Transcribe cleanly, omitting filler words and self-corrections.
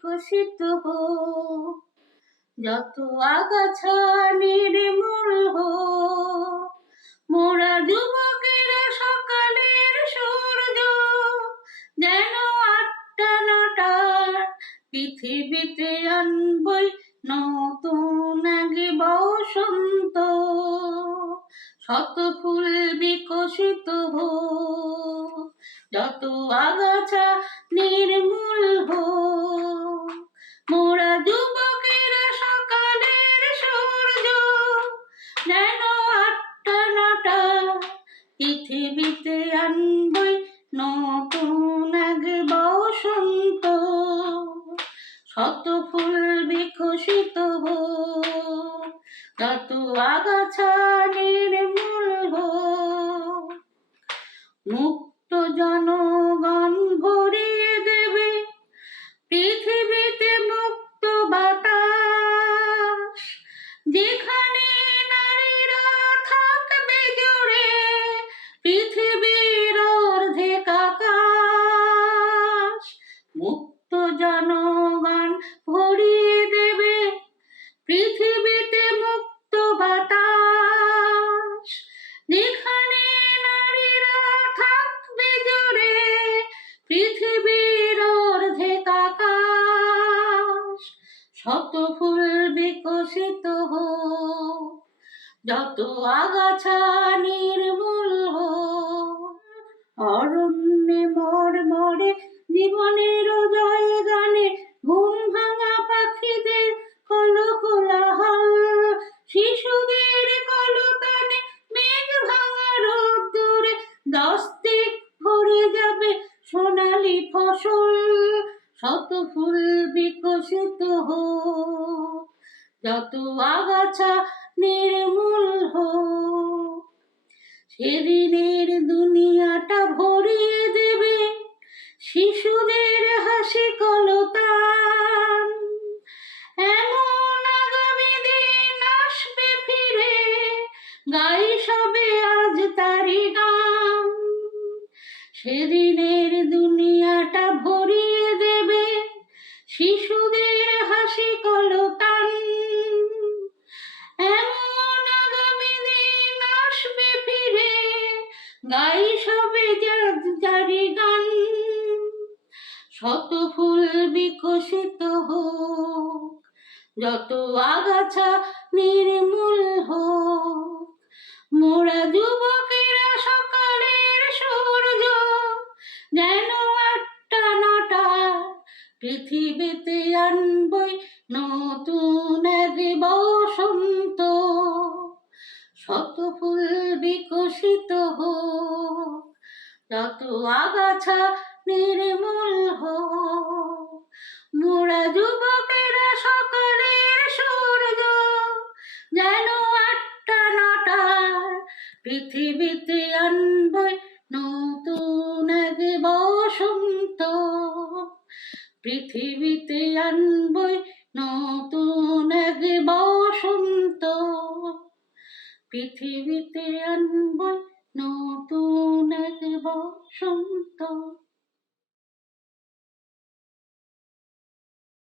বিকশিত হোক, যত আগাছা নির্মূল হোক। মোরা যুবকেরা সকালের সূর্য, যেন ৮টা ৯টার পৃথিবীতে আনবই নতুন এক বসন্ত। শত ফুল বিকশিত হোক, যত আগাছা নির্মূল হোক। মোরা যুবকেরা সকালের সূর্য, যেন ৮টা ৯টা পৃথিবীতে আনবই নতুন এক বসন্ত। শত ফুল বিকশিত হোক, যত আগাছা নির্মূল হোক। মুক্ত জনগণ ভরিয়ে দেবে পৃথিবীতে মুক্ত বাতাস, যেখানে নারীরা থাকবে জুড়ে পৃথিবীর অর্ধেক আকাশ। মুক্ত জনগণ ভরিয়ে দেবে পৃথিবীতে মুক্ত বাতাস, যেখানে নারীরা থাকবে জুড়ে পৃথিবীর অর্ধেক আকাশ। শত ফুল বিকশিত হোক, যত আগাছা নির্মূল হোক। অরণ্যে মর্মরে জীবনের জয় গানে ঘুম ভাঙা পাখিদের কলকোলাহল, শিশুদের কলতানে মেঘ ভাঙা রোদ্দুরে 10 দিক ভরে যাবে সোনালি ফসল। শত ফুল বিকশিত হোক, যত আগাছা নির্মূল হোক। সেদিনের দুনিয়াটা ভরিয়ে দেবে শিশুদের হাসি কলতান। এমন আগামী দিন আসবে ফিরে, গাই সবে আজ তারি গান। সেদিনের দুনিয়াটা ভরিয়ে দেবে শিশুদের হাসি কলতান। এমন আগামী দিন আসবে ফিরে, গাই সবে জারি গান। শত ফুল বিকশিত হোক, যত আগাছা নির্মূল হোক। মোরা যুবকেরা সকালের সূর্য, যেন ৮টা ৯টা পৃথিবীতে আনবই নতুন এক বসন্ত। শত ফুল বিকশিত হোক, যত আগাছা নির্মূল হোক। মোরা যুবকেরা সকালের সূর্য, যেন ৮টা ৯টার পৃথিবীতে আনবই নতুন এক বসন্ত। পৃথিবীতে আনবই নতুন এক বসন্ত। পৃথিবীতে আনবই নতুন এক বসন্ত।